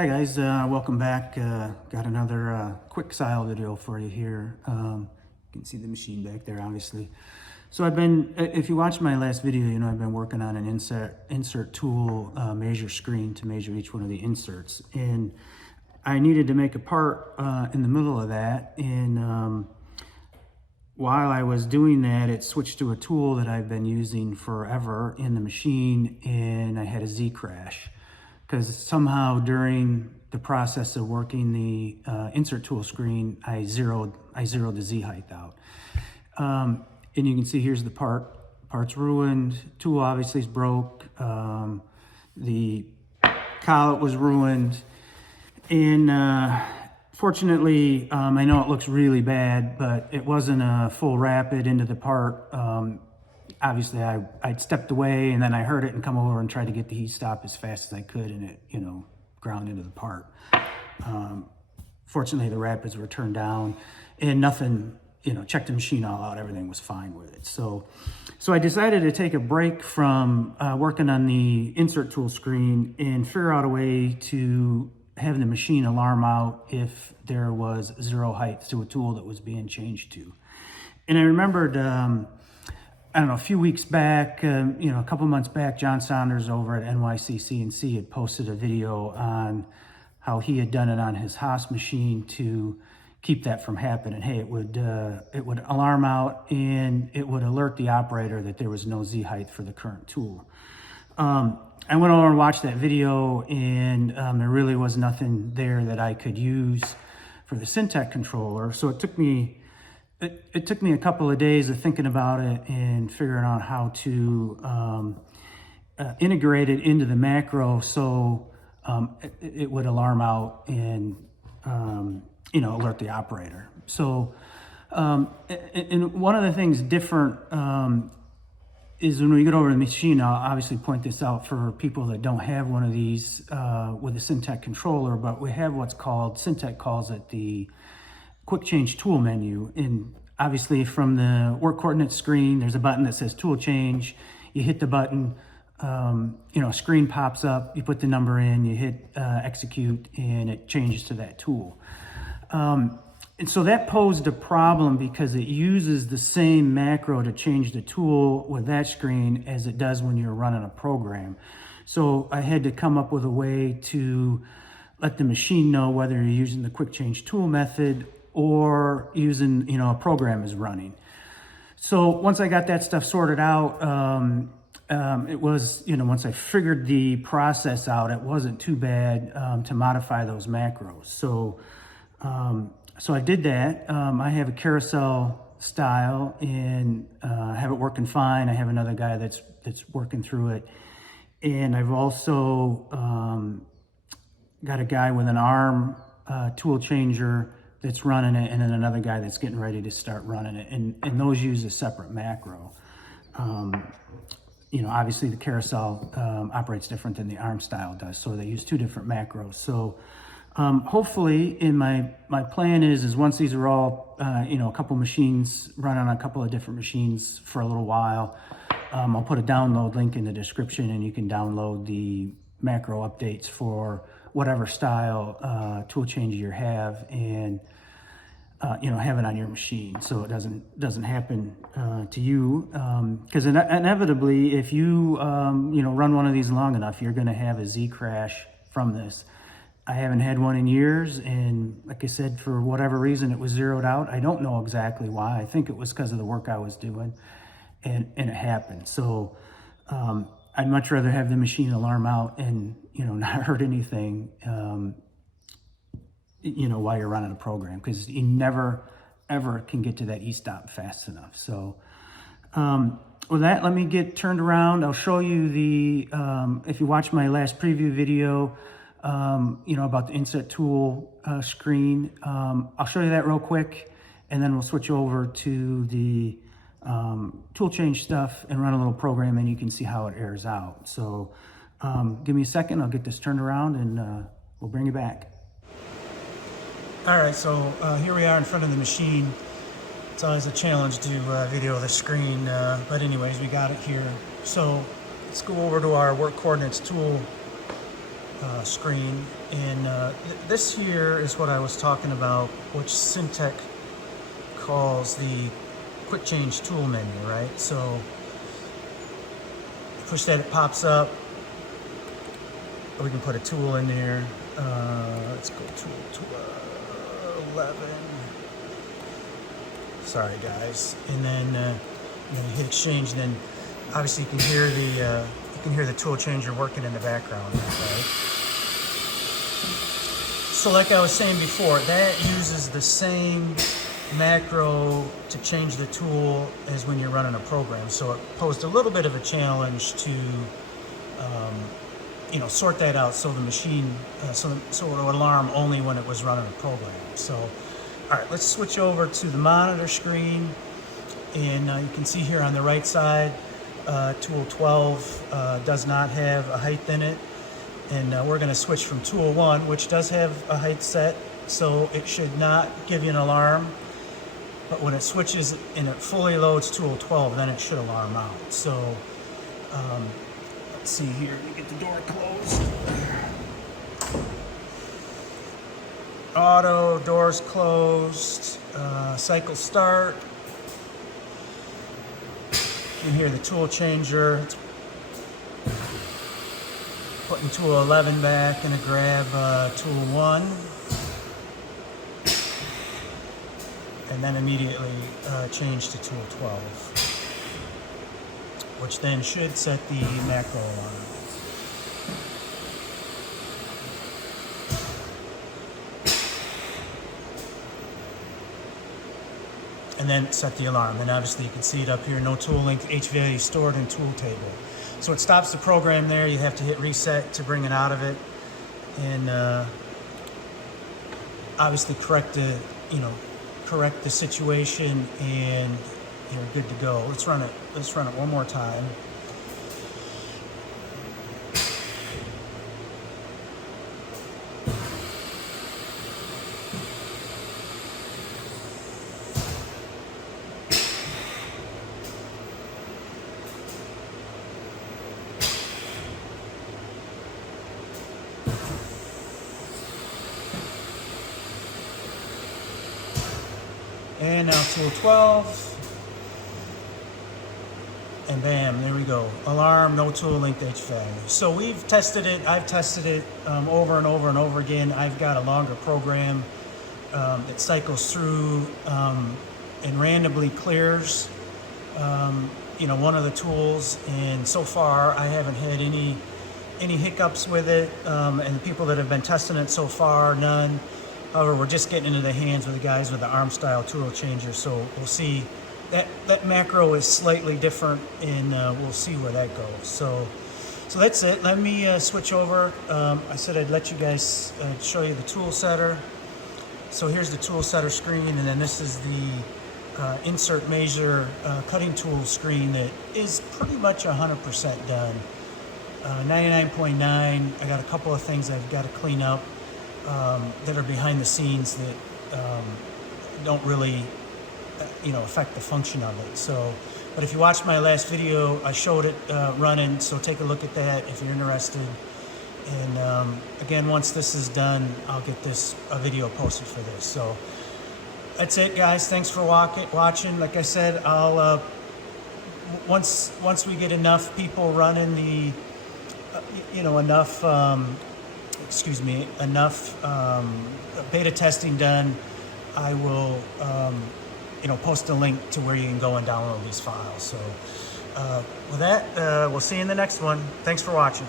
Hi guys, welcome back. Got another quick style video for you here. You can see the machine back there, obviously. So I've been, if you watched my last video, you know I've been working on an insert tool measure screen to measure each one of the inserts. And I needed to make a part in the middle of that. And while I was doing that, it switched to a tool that I've been using forever in the machine, and I had a Z crash. Because somehow during the process of working the insert tool screen, I zeroed the Z height out. And you can see here's the part's ruined, tool obviously is broke, the collet was ruined, and fortunately, I know it looks really bad, but it wasn't a full rapid into the part. Obviously I'd stepped away and then I heard it and come over and tried to get the heat stop as fast as I could, and it, ground into the part. Fortunately the rapids were turned down and nothing, checked the machine all out, everything was fine with it. So I decided to take a break from working on the insert tool screen and figure out a way to have the machine alarm out if there was zero height to a tool that was being changed to. And I remembered, I don't know, a few weeks back, a couple months back, John Saunders over at NYC had posted a video on how he had done it on his Haas machine to keep that from happening. Hey, it would alarm out and it would alert the operator that there was no Z height for the current tool. I went over and watched that video, and there really was nothing there that I could use for the Syntec controller. So it took me a couple of days of thinking about it and figuring out how to integrate it into the macro so it would alarm out and alert the operator. So and one of the things different is when we get over to the machine, I'll obviously point this out for people that don't have one of these with a Syntec controller, but we have what's called, Syntec calls it the quick change tool menu. And obviously from the work coordinate screen, there's a button that says tool change. You hit the button, a screen pops up, you put the number in, you hit execute, and it changes to that tool. And so that posed a problem because it uses the same macro to change the tool with that screen as it does when you're running a program. So I had to come up with a way to let the machine know whether you're using the quick change tool method or using, a program is running. So once I got that stuff sorted out, it was, once I figured the process out, it wasn't too bad to modify those macros. So I did that. I have a carousel style and have it working fine. I have another guy that's working through it. And I've also got a guy with an ARM tool changer that's running it, and then another guy that's getting ready to start running it. And those use a separate macro. Obviously the carousel operates different than the ARM style does, so they use two different macros. So hopefully, in my plan is once these are all, a couple machines, run on a couple of different machines for a little while, I'll put a download link in the description, and you can download the macro updates for whatever style tool change you have, and have it on your machine so it doesn't happen to you, because inevitably if you run one of these long enough, you're going to have a Z crash from this. I haven't had one in years, and like I said, for whatever reason, it was zeroed out. I don't know exactly why. I think it was because of the work I was doing, and it happened. So I'd much rather have the machine alarm out and not hurt anything while you're running a program, because you never ever can get to that e-stop fast enough. So with that, let me get turned around. I'll show you the if you watch my last preview video, about the insert tool screen. I'll show you that real quick, and then we'll switch over to the tool change stuff and run a little program, and you can see how it airs out. So give me a second, I'll get this turned around, and we'll bring you back. All right, so here we are in front of the machine. It's always a challenge to video the screen, but anyways, we got it here. So let's go over to our work coordinates tool screen. And this here is what I was talking about, which Syntec calls the quick change tool menu, right? So push that, it pops up. We can put a tool in there. Let's go tool 11. Sorry guys. And then you hit exchange. Then obviously you can hear the tool changer working in the background, right? So like I was saying before, that uses the same macro to change the tool as when you're running a program. So it posed a little bit of a challenge to sort that out, so the machine so it would alarm only when it was running a program. So all right, let's switch over to the monitor screen, and you can see here on the right side, tool 12 does not have a height in it, and we're going to switch from tool 1, which does have a height set, so it should not give you an alarm. But when it switches and it fully loads tool 12, then it should alarm out. So let's see here, let me get the door closed. Auto, doors closed, cycle start. You can hear the tool changer. It's putting tool 11 back, and grab tool 1. And then immediately change to tool 12, which then should set the macro alarm. And then set the alarm. And obviously you can see it up here, no tool length H value stored in tool table. So it stops the program there. You have to hit reset to bring it out of it, and obviously correct the situation, and you're good to go. Let's run it one more time. And now tool 12, and bam, there we go. Alarm, no tool linked H value. So we've tested it, I've tested it over and over and over again. I've got a longer program that cycles through and randomly clears one of the tools, and so far I haven't had any hiccups with it, and the people that have been testing it so far, none. However, we're just getting into the hands with the guys with the ARM style tool changer, so we'll see. That macro is slightly different, and we'll see where that goes. So that's it. Let me switch over. I said I'd let you guys show you the tool setter. So here's the tool setter screen, and then this is the insert measure cutting tool screen that is pretty much 100% done. 99.9. I got a couple of things I've got to clean up that are behind the scenes that don't really affect the function of it. So, but if you watched my last video, I showed it running, so take a look at that if you're interested. And again, once this is done, I'll get a video posted for this. So that's it, guys. Thanks for watching. Like I said, I'll once we get enough people running the enough beta testing done, I will post a link to where you can go and download these files. So with that, we'll see you in the next one. Thanks for watching.